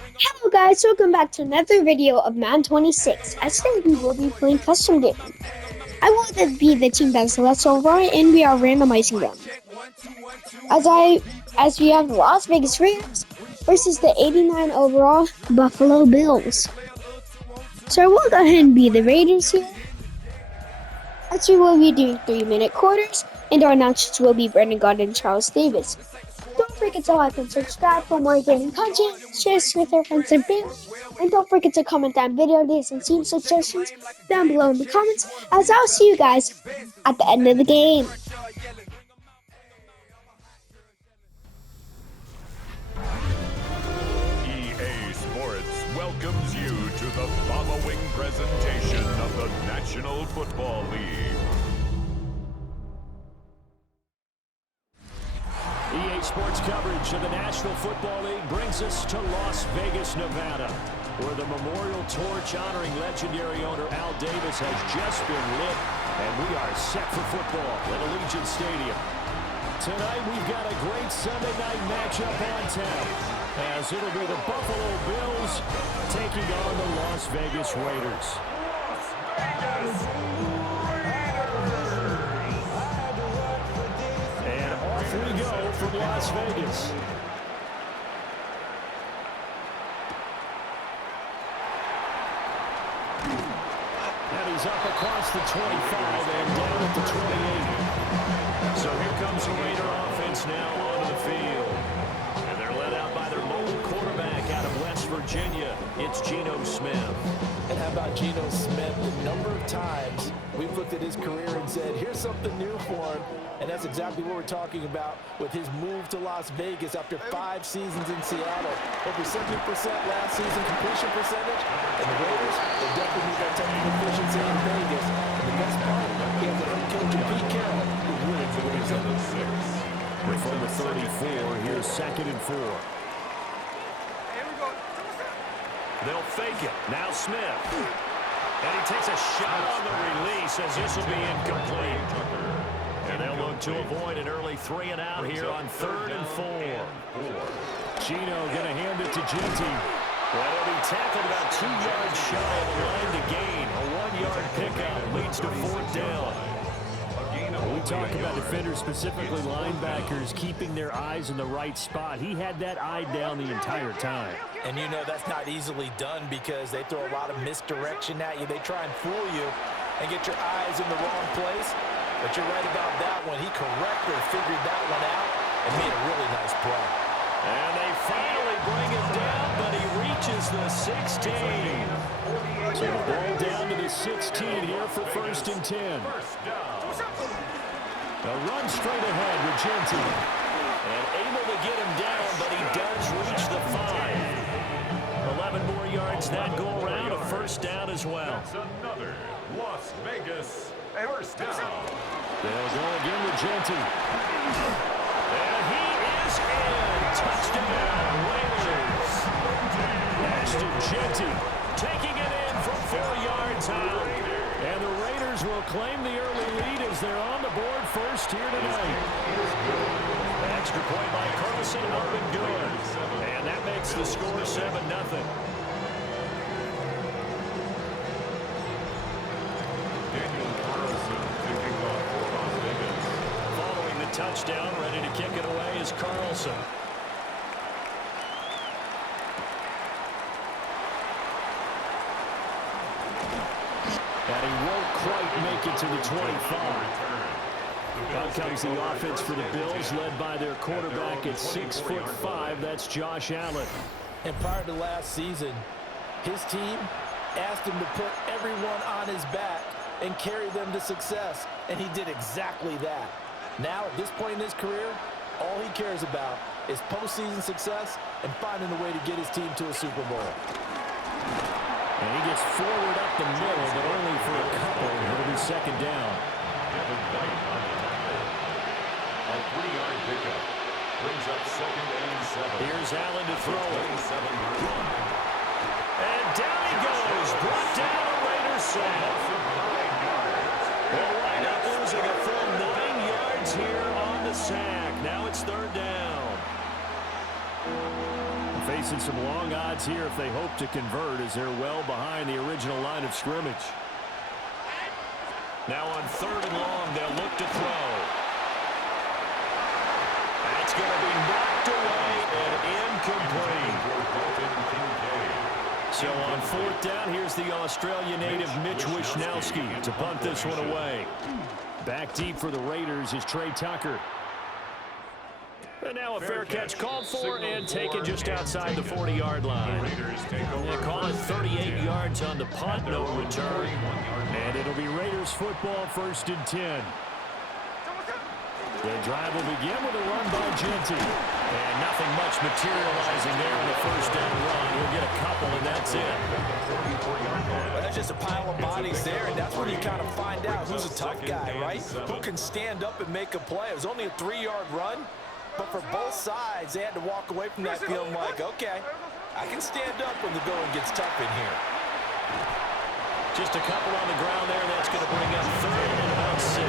Hello guys, welcome back to another video of Man 26. As today we will be playing custom game. I will be the team that's left over and we are randomizing them. As we have the Las Vegas Raiders versus the 89 overall Buffalo Bills. So I will go ahead and be the Raiders here. As we will be doing 3-minute quarters and our announcers will be Brendan Gott and Charles Davis. Don't forget to like and subscribe for more gaming content, share this with your friends and family, and don't forget to comment down video ideas and team suggestions down below in the comments, as I'll see you guys at the end of the game. EA Sports welcomes you to the following presentation of the National Football League. EA Sports coverage of the National Football League brings us to Las Vegas, Nevada, where the memorial torch honoring legendary owner Al Davis has just been lit, and we are set for football at Allegiant Stadium. Tonight we've got a great Sunday night matchup on tap, as it'll be the Buffalo Bills taking on the Las Vegas Raiders. And off we go from Las Vegas. And he's up across the 25 and down at the 28. So here comes the Raider offense now onto the field. And they're led out by their mobile quarterback out of West Virginia. It's Geno Smith. And how about Geno Smith? The number of times we've looked at his career and said, here's something new for him. And that's exactly what we're talking about with his move to Las Vegas after 5 seasons in Seattle. Over 70% last season completion percentage. And the Raiders, they definitely need that type of efficiency in Vegas. And the best part, he has a head coach in Pete Carroll who really believes in it. We're from the 34. Here's 2nd and 4. They'll fake it. Now Smith. And he takes a shot on the release as this will be incomplete. And they'll look to avoid an early 3 and out here on 3rd and 4. Geno going to hand it to Genty. Well, he'll be tackled about 2 yards shy of the line to gain. A 1-yard pickup leads to 4th down. We talk about defenders, specifically linebackers, keeping their eyes in the right spot. He had that eye down the entire time. And you know that's not easily done because they throw a lot of misdirection at you. They try and fool you and get your eyes in the wrong place. But you're right about that one. He correctly figured that one out and made a really nice play. And they finally bring him down, but he reaches the 16. So the ball down to the 16 here for 1st and 10. A run straight ahead with Genty. And able to get him down, but he does reach the 5. 11 more yards that go around, a 1st down as well. That's another Las Vegas first down. They'll go again with Genty. And he is in. Touchdown, Raiders. Ashton Genty taking it in from 4 yards out. And the Raiders will claim the early lead as they're on the board first here tonight. An extra point by Carlson, Marvin good. And that makes the score 7-0. Following the touchdown, ready to kick it away is Carlson. And he won't quite make it to the 25. Out comes the offense for the Bills, led by their quarterback at 6'5". That's Josh Allen. And prior to last season, his team asked him to put everyone on his back and carry them to success. And he did exactly that. Now, at this point in his career, all he cares about is postseason success and finding a way to get his team to a Super Bowl. And he gets forward up the middle, but only for a couple. It'll be 2nd down. A 3-yard pickup brings up 2nd and 7. Here's Allen to throw it. And down he goes. Brought down a Raiders sack. Well, right up losing a full 9 yards here on the sack. Now it's 3rd down. Facing some long odds here if they hope to convert, as they're well behind the original line of scrimmage. Now on 3rd and long, they'll look to throw. That's going to be knocked away and incomplete. So on 4th down, here's the Australia native Mitch Wishnowsky to punt this one away. Back deep for the Raiders is Trey Tucker. And now a fair catch called for and taken just outside the 40-yard line. They call it 38 yards on the punt, no return. And it'll be Raiders football, 1st and 10. The drive will begin with a run by Genty. And nothing much materializing there in the 1st down run. He'll get a couple, and that's it. Well, that's just a pile of bodies there, and that's when you kind of find out who's a tough guy, right? Who can stand up and make a play. It was only a 3-yard run, but for both sides, they had to walk away from that feeling like, okay, I can stand up when the going gets tough in here. Just a couple on the ground there. That's going to bring up 3rd and about 6.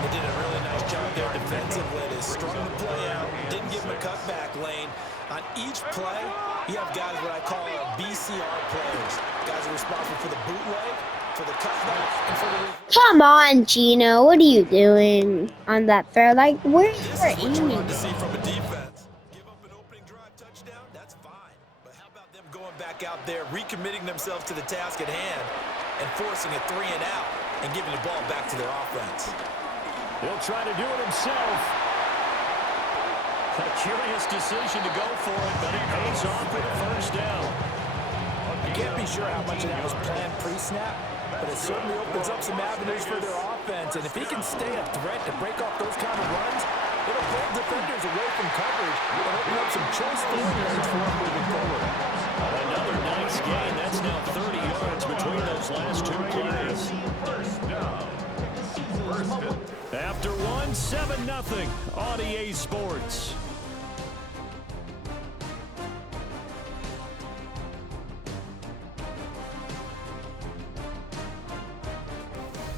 They did a really nice job there defensively. They strung the play out, didn't give him a cutback lane. On each play, you have guys what I call BCR players. Guys are responsible for the bootleg, for the cutback, and for the... Come on, Gino. What are you doing on that throw? Like, where This are is what you aiming? want to see from a defense. Give up an opening drive touchdown, that's fine. But how about them going back out there, recommitting themselves to the task at hand, and forcing a 3 and out, and giving the ball back to their offense. He'll try to do it himself. A curious decision to go for it, but it pays off for the 1st down. I can't be sure how much of that was planned pre-snap, but it certainly opens up some avenues for their offense. And if he can stay a threat to break off those kind of runs, it'll pull defenders away from coverage and open up some choice field lanes for him moving forward. Another nice gain. That's now 30 yards between those last 2 plays. After 1, 7-0 on EA Sports.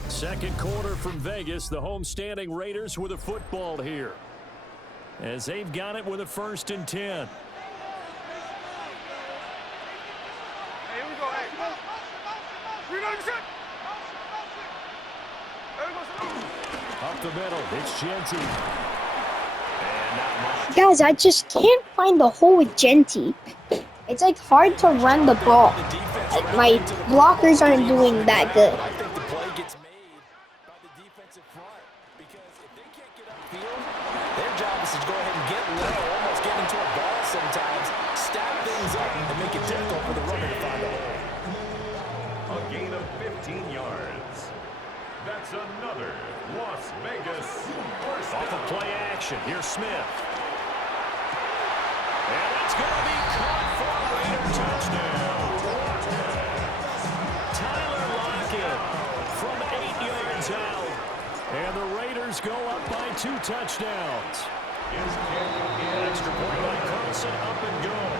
Second quarter from Vegas. The homestanding Raiders with a football here, as they've got it with a 1st and 10. Here we go. Hey. Up the middle, it's Genty. And not much. Guys, I just can't find the hole with Genty. It's like hard to run the ball. Like, my blockers aren't doing that good. I think the play gets made by the defensive front, because if they can't get upfield, their job is to go ahead and get low, almost get into a ball sometimes, stack things up, and make it difficult for the runner to find a hole. A gain of 15 yards. That's another Las Vegas first Off down. of play action, here's Smith. And it's going to be caught for a Raider touchdown. Tyler Lockett from 8 yards out. And the Raiders go up by 2 touchdowns. Extra point by Carlson, up and good.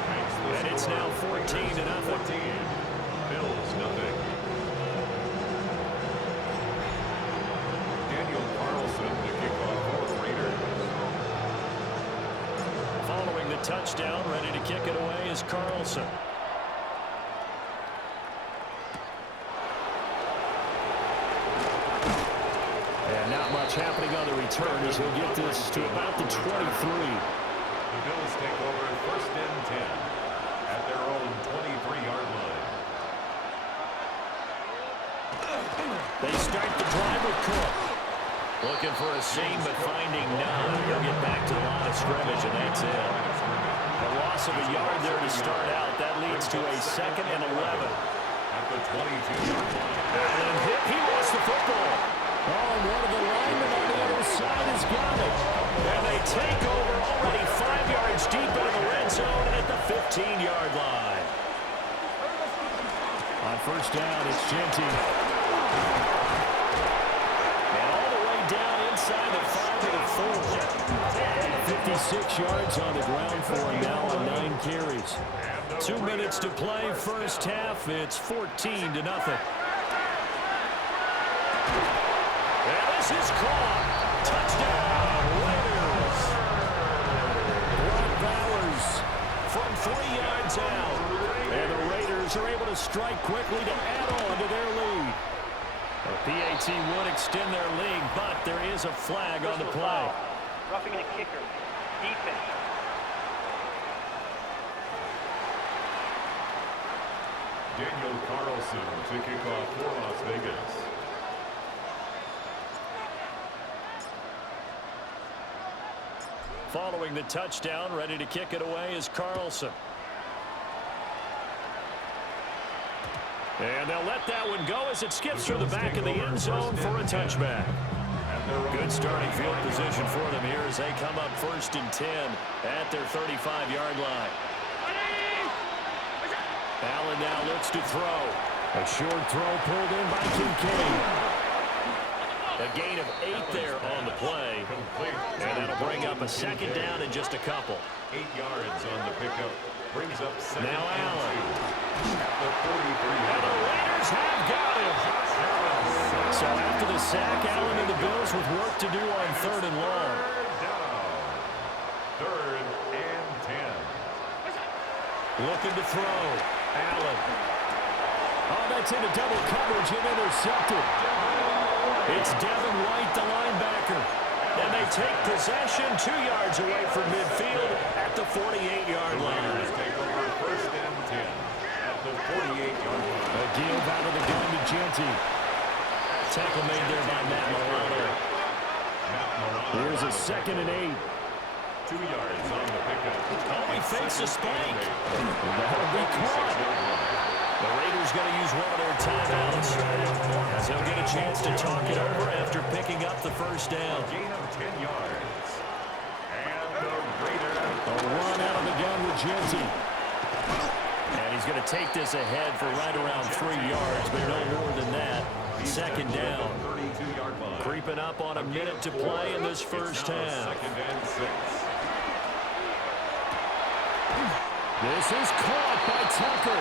And it's now 14-0. Bills nothing. Daniel Carlson to kick off for the Raiders. Following the touchdown, ready to kick it away is Carlson. And not much happening on the return as he'll get this to about the 23. The Bills take over 1st and 10 at their own 23-yard line. They start the drive with Cook. Looking for a seam, but finding none. He'll get back to the line of scrimmage, and that's it. A loss of a yard there to start out. That leads to a 2nd and 11. At the 22-yard line. And he lost the football. Oh, and one of the linemen on the other side has got it. And they take over already 5 yards deep into the red zone at the 15-yard line. On 1st down, it's Genty. And all the way down inside the 5 to the 4. 56 yards on the ground for him now on 9 carries. 2 minutes to play, 1st half. It's 14-0. And this is caught. Touchdown, Raiders. Brock Bowers from 3 yards out. And the Raiders are able to strike quickly to add on to their lead. The PAT would extend their lead, but there is a flag on the play. Roughing the kicker. Defense. Daniel Carlson to kick off for Las Vegas. Following the touchdown, ready to kick it away is Carlson. And they'll let that one go as it skips through the back of the end zone for a touchback. Good starting field position for them here as they come up 1st and 10 at their 35-yard line. Allen now looks to throw. A short throw pulled in by Kincaid. A gain of 8 there on the play. And that'll bring up a 2nd down in just a couple. 8 yards on the pickup. Brings up 2nd now Allen. At the 43. And the Raiders have got him. So after the sack, Allen and the Bills with work to do on 3rd and long. 3rd and 10. Looking to throw. Allen. Oh, that's into double coverage and intercepted. It's Devin White, the linebacker. And they take possession 2 yards away from midfield at the 48-yard line. Take over 1st and 10 at the 48-yard line. A give out of the gun to Genty. Tackle made there by Matt Milano. Here's a 2nd and 8. 2 yards on the pickup. Oh, he fakes a spank. That'll be caught. The Raiders going to use one of their timeouts as they'll get a chance to talk it over after picking up the 1st down. Gain of 10 yards. And the Raiders. A run out of the gun with Genty. And he's going to take this ahead for right around 3 yards, but no more than that. 2nd down. 32-yard line. Creeping up on a minute to play in this first half. 2nd and 6. This is caught by Tucker.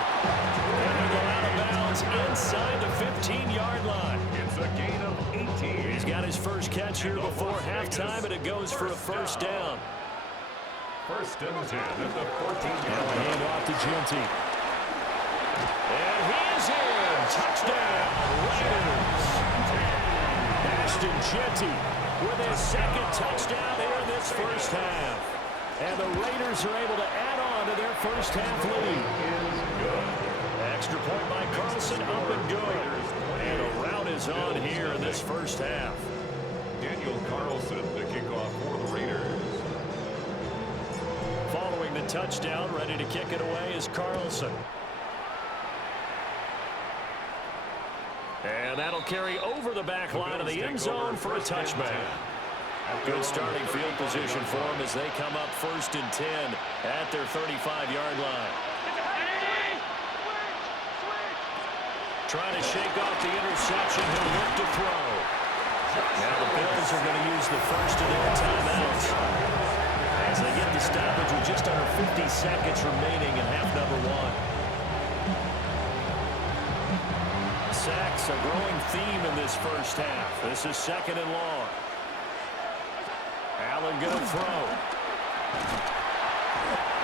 And they go out of bounds inside the 15-yard line. It's a gain of 18. He's got his first catch here before halftime, and it goes for a 1st down. 1st and 10 at the 14-yard line. Hand off to Genty. And he is in. Touchdown, Raiders. Ashton Genty with his 2nd touchdown here in this first half. And the Raiders are able to add on to their first half lead. Extra point by Carlson, up and good. And a rout is on here in this first half. Daniel Carlson to kick off for the Raiders. Following the touchdown, ready to kick it away is Carlson. And that'll carry over the back line of the end zone for a touchback. Good starting field position for them as they come up 1st and 10 at their 35-yard line. Trying to shake off the interception. He'll look to throw. Now the Bills are going to use the first of their timeouts as they get the stoppage with just under 50 seconds remaining in half number 1. Sacks a growing theme in this first half. This is 2nd and long. Allen going to throw.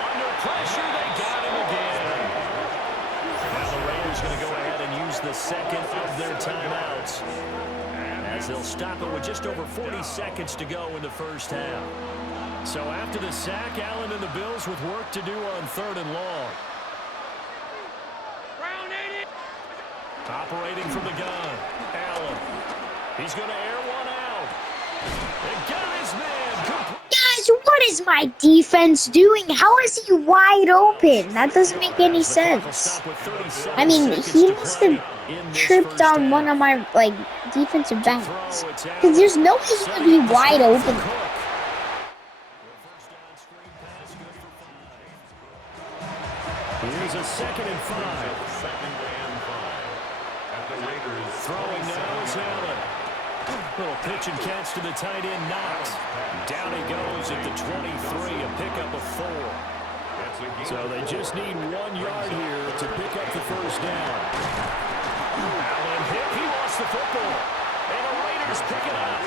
Under pressure, they got him again. Now the Raiders going to go ahead and use the 2nd of their timeouts as they'll stop it with just over 40 seconds to go in the first half. So after the sack, Allen and the Bills with work to do on 3rd and long. Operating from the gun, Allen. He's going to air one out. They got his man. Guys, what is my defense doing? How is he wide open? That doesn't make any sense. I mean, he must have tripped on one of my, defensive backs. Because there's no way he's going to be wide open. Here's a 2nd and 5. At the Raiders. Throwing now is Allen. Little pitch and catch to the tight end, Knox. Down he goes at the 23, a pickup of 4. So they just need 1 yard here to pick up the first down. Allen hit, he lost the football. And the Raiders pick it up.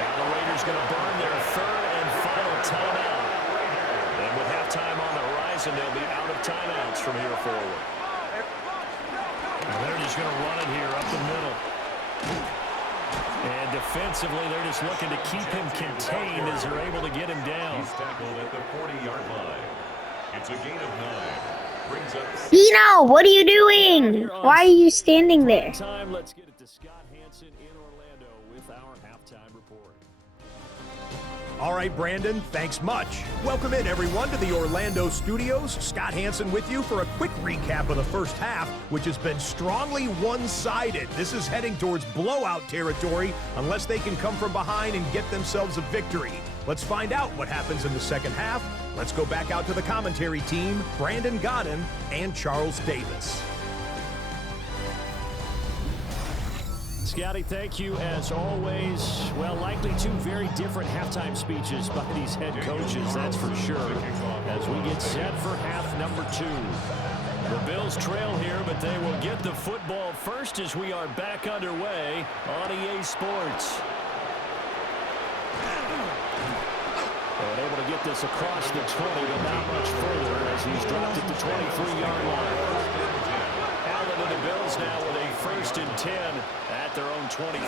Now the Raiders going to burn their 3rd and final timeout. And with halftime on the horizon, they'll be out of timeouts from here forward. And they're just going to run it here up the middle. And defensively, they're just looking to keep him contained as they're able to get him down. He's tackled at the 40-yard line. It's a gain of 9. Brings up Dino, what are you doing? Why are you standing there? Time, let's get it to Scott Hansen in Orlando with our halftime report. All right, Brandon, thanks much. Welcome in, everyone, to the Orlando studios. Scott Hansen with you for a quick recap of the first half, which has been strongly one-sided. This is heading towards blowout territory unless they can come from behind and get themselves a victory. Let's find out what happens in the second half. Let's go back out to the commentary team, Brandon Godden and Charles Davis. Scotty, thank you as always. Well, likely two very different halftime speeches by these head coaches, that's for sure, as we get set for half number 2. The Bills trail here, but they will get the football first as we are back underway on EA Sports. And able to get this across the 20, but not much further as he's dropped it to 23-yard line. Allen and the Bills now with a 1st and 10 at their own 23.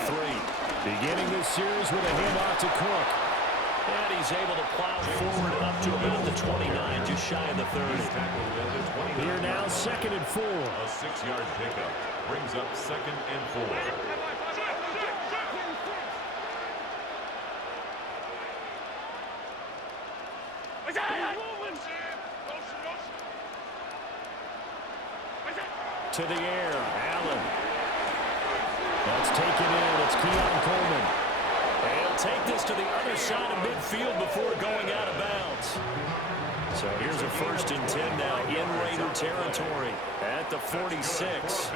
Beginning this series with a handoff to Cook. And he's able to plow forward up to about the 29, just shy of the 30. Here now, 2nd and 4. a 6-yard pickup. Brings up 2nd and 4. To the air, Allen. That's taken in. It's Keon Coleman. He'll take this to the other side of midfield before going out of bounds. So here's a 1st and 10 now in Raider territory at the 46.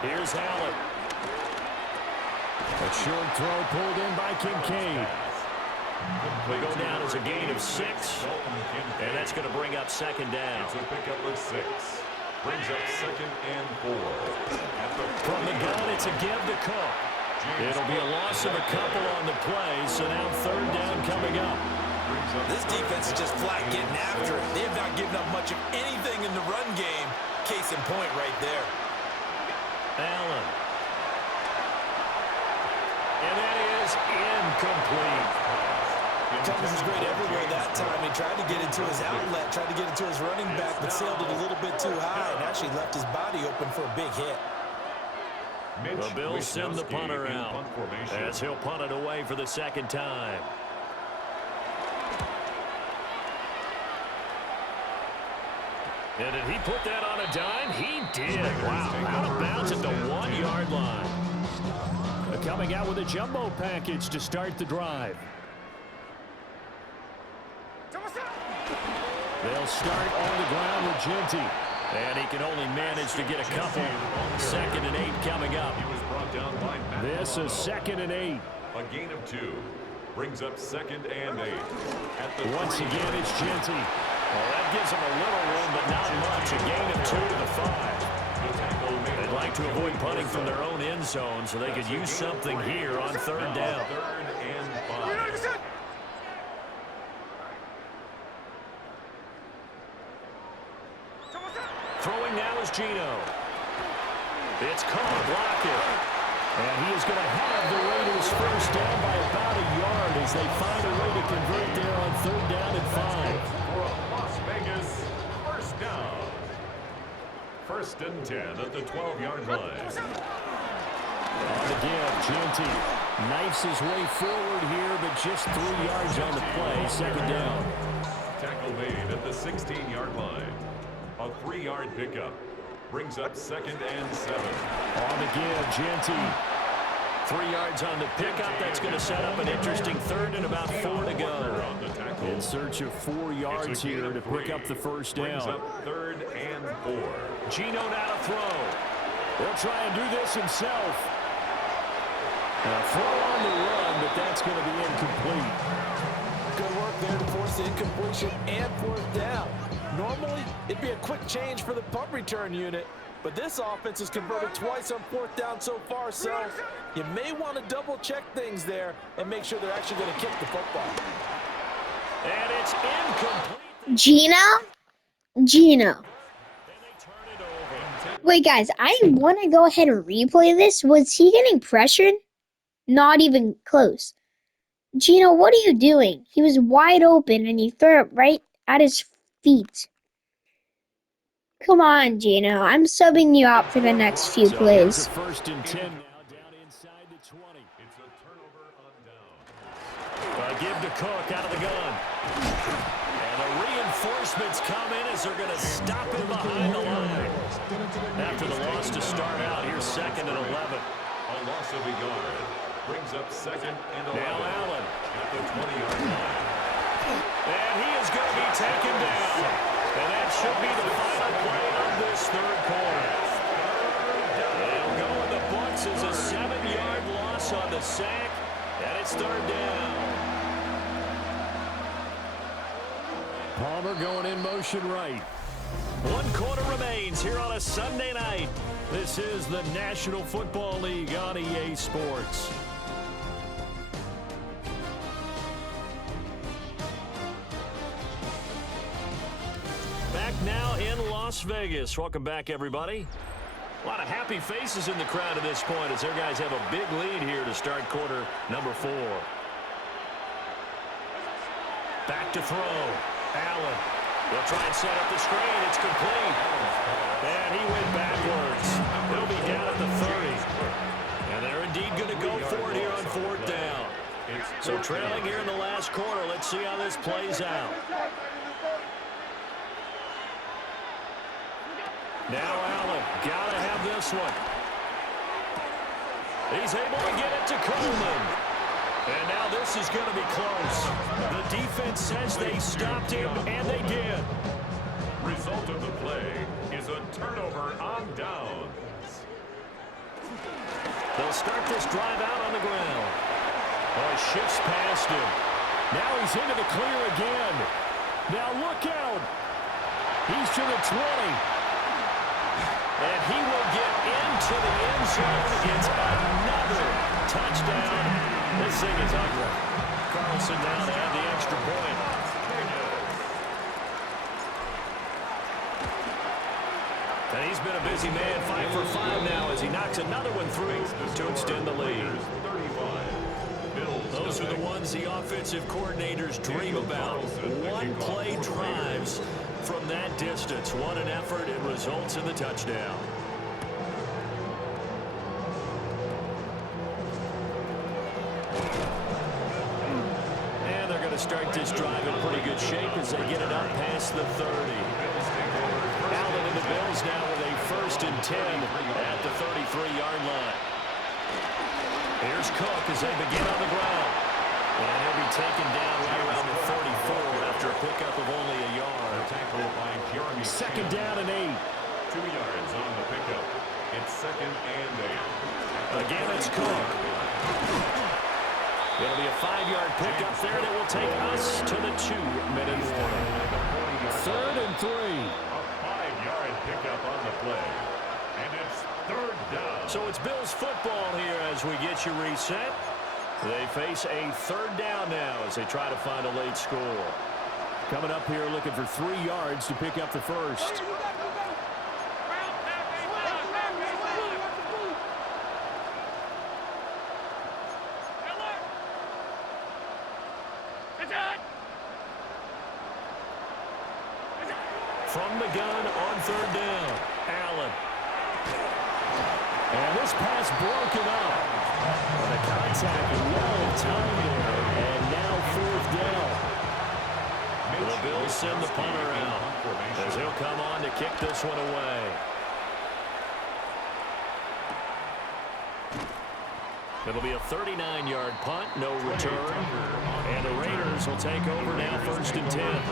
Here's Allen. A short throw pulled in by Kincaid. We go down as a gain of 6, and that's going to bring up 2nd down. It's a pickup of 6. Brings up 2nd and 4. From the gun, it's a give to Cook. It'll be a loss of a couple on the play, so now 3rd down coming up. This defense is just flat getting after it. They have not given up much of anything in the run game. Case in point right there. Allen. And that is incomplete. Thomas was great everywhere that time. He tried to get into his outlet, tried to get into his running back, but sailed it a little bit too high and actually left his body open for a big hit. The Bills send the punter out as he'll punt it away for the 2nd time. And did he put that on a dime? He did. Wow, out of bounds at the 1-yard line. Coming out with a jumbo package to start the drive. They'll start on the ground with Genty. And he can only manage to get a couple. 2nd and 8 coming up. He was brought down by Madden This is 2nd and 8. A gain of 2. Brings up 2nd and 8. At the Once 3. again, it's Genty. Well, that gives them a little room, but not much. A gain of 2 to the 5. They'd like to avoid punting from their own end zone, so they could use something here on 3rd down. 3rd and 5. Throwing now is Gino. It's caught, blocked it. And he is going to have the Raiders 1st down by about a yard as they find a way to convert there on 3rd down and 5. For a Las Vegas 1st down. 1st and 10 at the 12-yard line. On the give, Genty knifes his way forward here, but just 3 yards on the play. 2nd down. Tackle made at the 16-yard line. A 3-yard pickup. Brings up 2nd and 7. On the give, Genty. 3 yards on the pickup. That's going to set up an interesting 3rd and about 4 to go. In search of 4 yards here to pick up the 1st down. Brings up 3rd and 4. Gino now to throw. He'll try and do this himself. A throw on the run, but that's going to be incomplete. Good work there to force the incompletion and 4th down. Normally, it'd be a quick change for the punt return unit, but this offense has converted twice on 4th down so far, so you may want to double-check things there and make sure they're actually going to kick the football. And it's incomplete. Gino. And they turn it over. Wait, guys, I want to go ahead and replay this. Was he getting pressured? Not even close. Gino, what are you doing? He was wide open and you threw it right at his feet. Come on, Gino. I'm subbing you out for the next few So here's plays. a 1st and 10 now down inside the 20. It's a turnover on down. Give to Cook out of the gun. And the reinforcements come in as they're going to stop him behind the line. After the loss to start out, here's 2nd and 11. A loss of a yard brings up 2nd and 11. Now Allen. At the 20-yard line. And he is going to be taken down. And that should be the final play of this 3rd quarter. They'll go in the books as a 7-yard loss on the sack. And it's 3rd down. Palmer going in motion right. 1 quarter remains here on a Sunday night. This is the National Football League on EA Sports. Back now in Las Vegas. Welcome back, everybody. A lot of happy faces in the crowd at this point as their guys have a big lead here to start quarter number 4. Back to throw. Allen will try and set up the screen. It's complete. And he went backwards. He'll be down at the 30. And they're indeed going to go for it here on 4th down. So trailing here in the last quarter. Let's see how this plays out. Now Allen, gotta have this one. He's able to get it to Coleman. And now this is going to be close. The defense says they stopped him, and they did. Result of the play is a turnover on downs. They'll start this drive out on the ground. Oh, he shifts past him. Now he's into the clear again. Now look out. He's to the 20. And he will get into the end zone. It's another touchdown. This thing is ugly. Carlson down to add the extra point. And he's been a busy man, 5 for 5 now as he knocks another one through to extend the lead. Those are the ones the offensive coordinators dream about. One-play drives from that distance. What an effort. It results in the touchdown. And they're going to start this drive in pretty good shape as they get it up past the 30. Allen and the Bills now with a 1st and 10 at the 33-yard line. Here's Cook as they begin on the ground. And he'll be taken down right around the 44 after a pickup of only a yard. Tackle by Jeremy. 2nd down and 8. 2 yards on the pickup. It's 2nd and 8. Again, it's Cook. It'll be a 5-yard pickup there that will take us to the 2-minute warning. 3rd and 3. A 5-yard pickup on the play. And it's 3rd down. So it's Bills football here as we get you reset. They face a 3rd down now as they try to find a late score. Coming up here looking for 3 yards to pick up the first. From the gun on 3rd down, Allen. And this pass broken up. And the contact well timed there. And now 4th down. The Bills send the punter out as he'll come on to kick this one away. It'll be a 39-yard punt, no return. And the Raiders will take over now 1st and 10.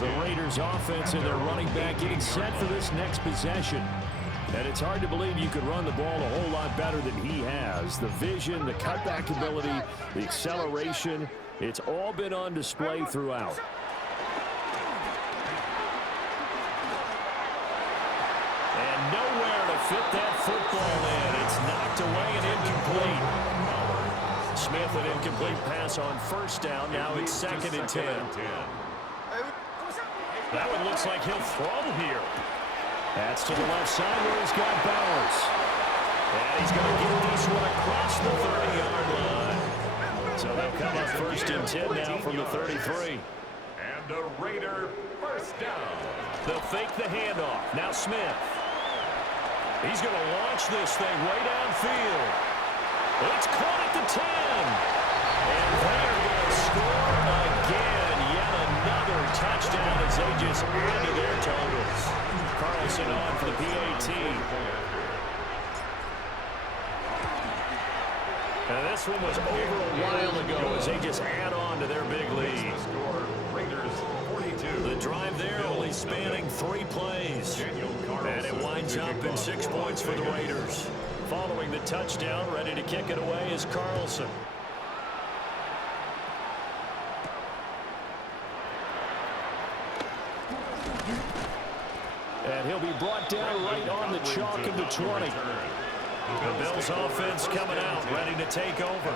The Raiders offense and their running back getting set for this next possession. And it's hard to believe you could run the ball a whole lot better than he has. The vision, the cutback ability, the acceleration, it's all been on display throughout. And nowhere to fit that football in. It's knocked away and incomplete. Smith, an incomplete pass on first down. Now it's 2nd and 10. That one looks like he'll throw here. That's to the left side where he's got Bowers. And he's going to get this one across the 30-yard line. So they'll come up 1st and 10 now from the 33. And a Raider first down. They'll fake the handoff. Now Smith. He's going to launch this thing way downfield. It's caught at the 10. And they're going to score again. Yet another touchdown as they just add to their totals. Carlson on for the PAT. And this one was over a while ago as they just add on to their big lead. The drive there only spanning 3 plays. And it winds up in 6 points for the Raiders. Following the touchdown, ready to kick it away is Carlson. And he'll be brought down right on the chalk of the 20. The Bills offense coming out, ready to take over.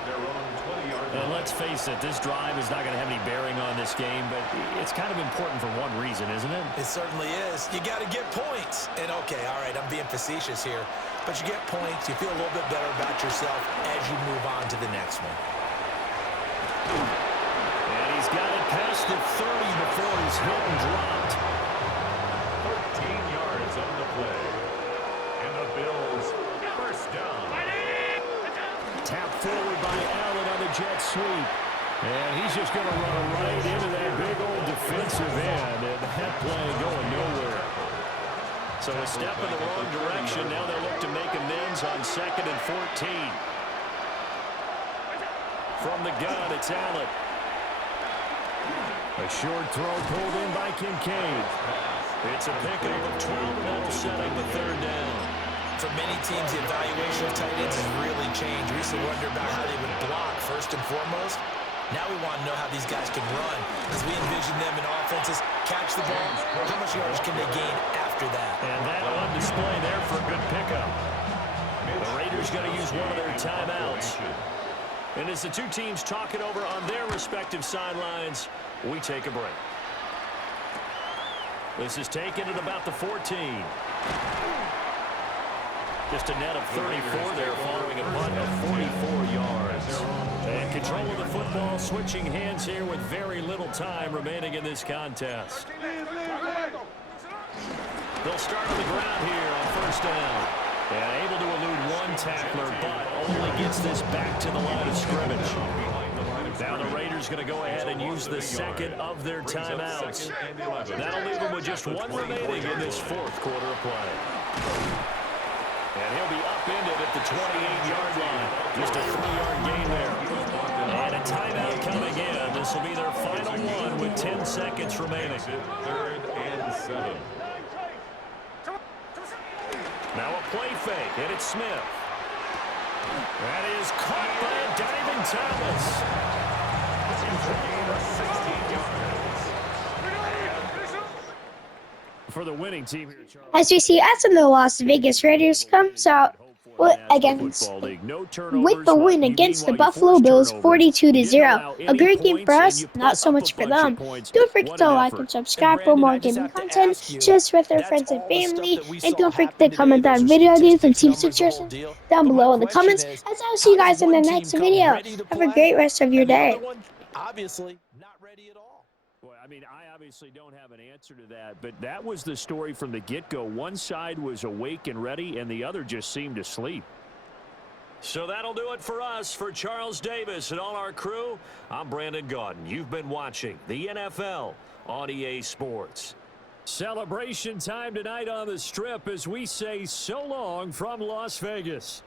And let's face it, this drive is not going to have any bearing on this game, but it's kind of important for one reason, isn't it? It certainly is. You got to get points. And okay, all right, I'm being facetious here, but you get points, you feel a little bit better about yourself as you move on to the next one. And he's got it past the 30 before he's hit and dropped. 13 yards on the play. And the Bills first down. Tapped forward by Allen on the jet sweep. And he's just going to run right into that big old defensive end. And that play going nowhere. So a step in the wrong direction. Now they'll look to make amends on 2nd and 14. From the gun, it's Allen. A short throw pulled in by Kincaid. It's a pickup of 12, and that'll set up the 3rd down. For many teams, the evaluation of tight ends has really changed. We used to wonder about how they would block first and foremost. Now we want to know how these guys can run. As we envision them in offenses, catch the ball, how much yards can they gain after that? And that on display there for a good pickup. The Raiders going to use one of their timeouts. And as the two teams talk it over on their respective sidelines, we take a break. This is taken at about the 14. Just a net of 34 there following a punt of 44 yards. And control of the football, switching hands here with very little time remaining in this contest. They'll start on the ground here on 1st down. And able to elude one tackler, but only gets this back to the line of scrimmage. Now the Raiders going to go ahead and use the 2nd of their timeouts. That'll leave them with just 1 remaining in this 4th quarter of play. And he'll be upended at the 28-yard line. Just a 3-yard gain there. And a timeout coming in. This will be their final one with 10 seconds remaining. 3rd and 7. Now a play fake, and it's Smith. That is caught by a diving Thomas. For the winning team here, Charles. As you see, as the Las Vegas Raiders comes out with the win against the Buffalo Bills 42-0. A great game for us, not so much for them. Don't forget to like and subscribe for more gaming content, share this with their friends and family, and don't forget to comment on video ideas and team suggestions down below in the comments, as I'll see you guys in the next video. Have a great rest of your day. Obviously, not ready at all. Well, I mean, I obviously don't have an answer to that, but that was the story from the get-go. One side was awake and ready, and the other just seemed to sleep. So that'll do it for us. For Charles Davis and all our crew, I'm Brandon Gaudin. You've been watching the NFL on EA Sports. Celebration time tonight on the Strip as we say so long from Las Vegas.